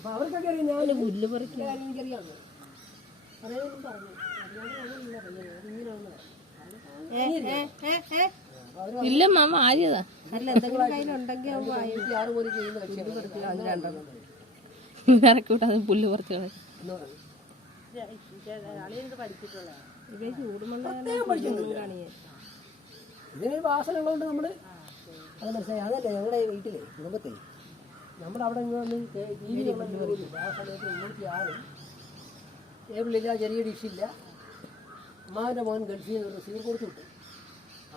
അപ്പൊ അവർക്കൊക്കെ അറിയാം ഞാൻ പുല്ല് പറിക്കാൻ എനിക്കറിയാമോ അറിയാമെന്നും പറഞ്ഞു ഇല്ല മാമ ആര്യതാ അല്ല എന്തെങ്കിലും കയ്യിലുണ്ടെങ്കിൽ 6 പോലെ ചെയ്യുന്ന ഇറക്കൂട്ട പുല്ല് പറിച്ചു ഇതിനൊരു വാസന ഉള്ളതുകൊണ്ട് നമ്മള് അത് മനസ്സിലായി. അതല്ലേ ഞങ്ങളുടെ വീട്ടിലെ കുടുംബത്തെ നമ്മുടെ അവിടെ നിന്ന് ടി വി ആ സമയത്ത് 96 ടേബിളില്ല, ചെറിയ ഡിഷില്ല. അമ്മാവൻ്റെ മോൻ ഗൾഫിൽ നിന്ന് റിസീവർ കൊടുത്തു വിട്ടു.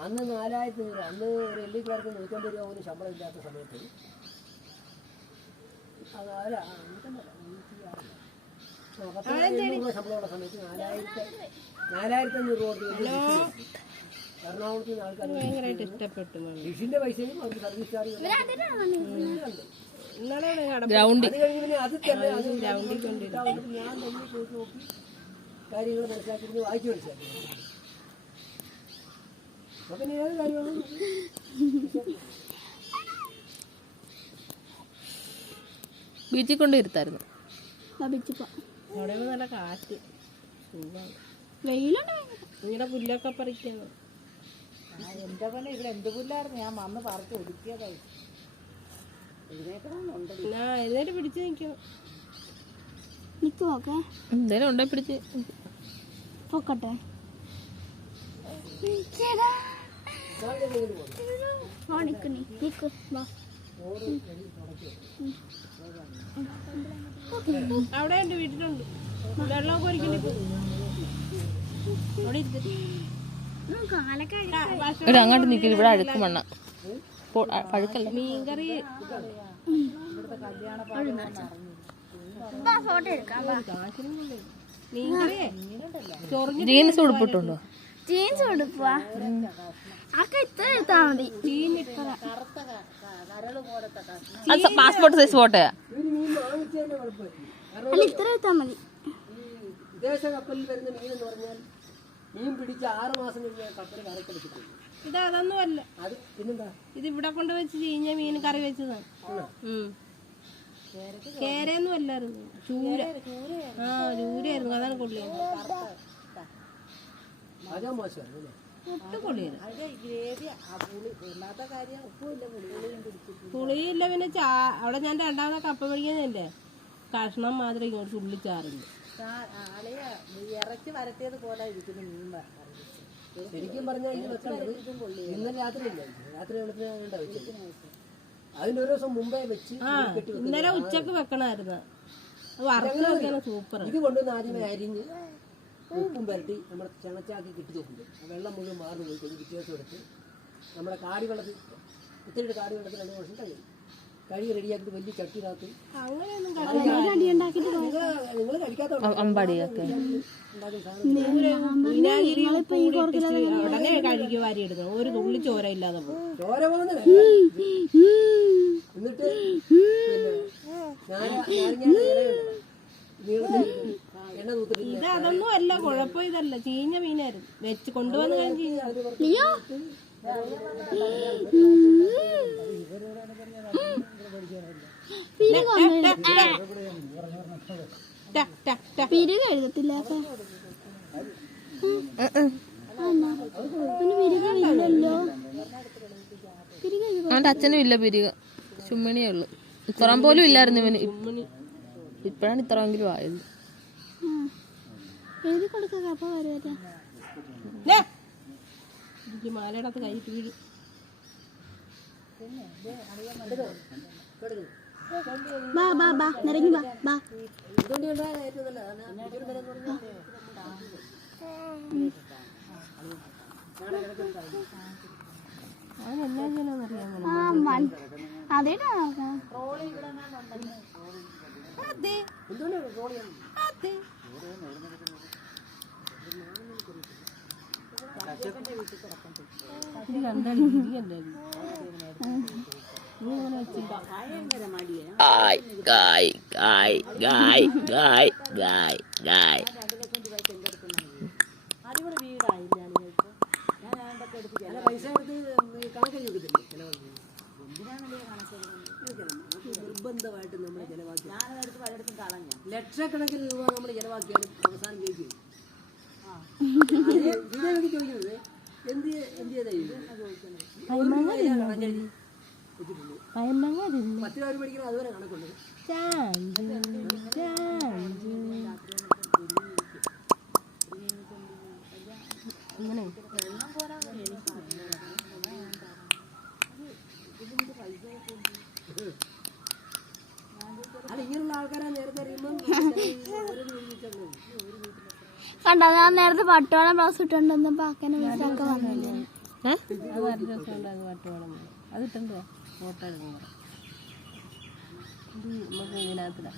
അന്ന് 4000 രൂപ, അന്ന് ഒരു എൽ കാർക്ക് 150 രൂപ പോലും ശമ്പളം ഇല്ലാത്ത സമയത്ത് അത് 1,500 രൂപ ശമ്പളമുള്ള സമയത്ത് 4,500 രൂപ എറണാകുളത്ത് നിന്ന് ആൾക്കാർ ഇഷ്ടപ്പെട്ടു. ഡിഷിന്റെ പൈസയും അവർക്ക് സർവീസ് ചാർജ് അത് കഴിഞ്ഞ് പിന്നെ അത് തന്നെ ഞാൻ തന്നെ ചോദിച്ചു നോക്കി കാര്യങ്ങൾ മനസ്സിലാക്കി വായിച്ചു മനസ്സിലാക്കി. അപ്പൊ പിന്നെ ഏത് കാര്യമാണ് ബീച്ചിൽ കൊണ്ട് ഇരുത്തായിരുന്നു. നല്ല കാറ്റ് വെയിലുണ്ട് പുല്ലൊക്കെ പറിക്കുന്നു. എന്റെ പോലെ ഇവിടെ എന്ത് പുല്ലായിരുന്നു ഞാൻ വന്ന് പറിച്ച് ഒതുക്കിയതായി. എഴുന്നേറ്റ് പിടിച്ച് നിൽക്കണം. നിൽക്കുമൊക്കെ എന്തേലും ഉണ്ടെ പിടിച്ച് പൊക്കട്ടെ. അവിടെ ഉണ്ട്, വീട്ടിലുണ്ട്. വെള്ളമൊക്കെ ഒരിക്കലും അങ്ങോട്ട് നിൽക്കില്ല, ഇവിടെ അഴുക്ക് മണ്ണ പഴുക്കല്ല. മീൻകറി ജീൻസ് ഉടുപ്പിട്ടുണ്ടോ? ജീൻസ് ഉടുപ്പാ ഇത്ര എടുത്താ മതി. പാസ്പോർട്ട് സൈസ് ഫോട്ടോയാ? അല്ല ഇത്ര എടുത്താ മതി. വിദേശ കപ്പലിൽ വരുന്ന മീൻ എന്ന് പറഞ്ഞാൽ മീൻ പിടിച്ച് 6 മാസം കഴിഞ്ഞാൽ കപ്പൽ കറക്കെടുത്തിട്ടുണ്ട്. ഇത് അതൊന്നും അല്ല, അത് പിന്നെന്താ ഇത് ഇവിടെ കൊണ്ട് വെച്ച് ചീഞ്ഞ മീൻ കറി വെച്ചതാണ്. കേരയൊന്നും അല്ലായിരുന്നു, ചൂര. ആ ചൂരായിരുന്നു, അതാണ് കൊള്ളിയത്. അതാ മോശമാണ്. ഒട്ടും കൊള്ളിയത് പുളിയില്ല. പിന്നെ അവിടെ ഞാൻ രണ്ടാമത്തെ കപ്പ പിടിക്കുന്നതിന്റെ കഷ്ണം മാത്രം ഇങ്ങോട്ട് തുള്ളിച്ചാറുണ്ട്. ഇറച്ചി വരട്ടിയത് പോലെ ഇരിക്കുന്നു മീൻ. ശരിക്കും പറഞ്ഞാൽ ഇന്നലെ രാത്രിയില്ലേ, രാത്രി അതിന്റെ ഒരു ദിവസം മുമ്പേ വെച്ച് ഇന്നലെ ഉച്ചക്ക് വെക്കണമായിരുന്നു. വറുത്ത് വെക്കാണ് സൂപ്പർ. ഇത് കൊണ്ടുവന്ന് ആദ്യമേ അരിഞ്ഞ് ഉപ്പും പുരട്ടി നമ്മുടെ ചണച്ചാക്കി കിട്ടി നോക്കുമ്പോൾ വെള്ളം മുഴുവൻ മാറുന്നു പോയി കഴിഞ്ഞ് പിറ്റേ ദിവസം എടുത്ത് നമ്മുടെ കാടി വെള്ളത്തിൽ ഇത്തിരി കാടി വെള്ളത്തിൽ 2 വർഷം കഴുകി റെഡിയാക്കിയിട്ട് വലിയ ചട്ടിനകത്ത് നിങ്ങൾ കഴിക്കാത്ത ഉടനെ കഴുകി വാരി എടുക്കണം, ഒരു തുള്ളി ചോര ഇല്ലാതെ പോകും. ചോര പോകുന്ന എന്നിട്ട് എണ്ണ തൂത്തിട്ട് ഇത് അതൊന്നും അല്ല കുഴപ്പം. ഇതല്ല, ചീഞ്ഞ മീനായിരുന്നു. വെച്ച് കൊണ്ടുവന്ന് കഴിഞ്ഞ് എഴുതത്തില്ല. അവന്റെ അച്ഛനും ഇല്ല പിരിക, ചുമ്മണിയേ ഉള്ളു. ഇത്രയും പോലും ഇല്ലായിരുന്നു ഇവന്. ഇപ്പഴാണ് ഇത്രയെങ്കിലും ആയത്. എഴുതി കൊടുക്കുക അപ്പൊ വരുവല്ലേ. മാലയിടത്ത് കൈയിട്ട് വീഴും. ബാ ബാ ബാ നിരങ്ങി ബാ ബാ. അതേടാ പൈസ കണക്ക് നിർബന്ധമായിട്ട് നമ്മൾ ചെലവാക്കി ലക്ഷക്കണക്കിന് രൂപ നമ്മൾ ചെലവാക്കിയാലും അവസാനം ജയിക്കും. ഇതിനൊക്കെ ചോദിക്കുന്നത് എന്ത് ചെയ്താ കണക്കെഴുതി വെച്ചിട്ടുണ്ട്. 10 രൂപ പഠിക്കണം അതുവരെ കണക്കുണ്ട്. അല്ല ഇങ്ങനെയുള്ള ആൾക്കാരെ നേരത്തെ അറിയുമ്പോൾ കണ്ടോ ഞാൻ നേരത്തെ പട്ടുവാളം ബ്ലൗസ് ഇട്ടുണ്ടെന്നപ്പോ ആക്കാനെ മനസ്സിലാക്കാൻ വന്നില്ലേ അത് ഇട്ടുണ്ടോ ഫോട്ടോ എടുക്കുന്നത് നമുക്ക് ഇതിനകത്തില്ല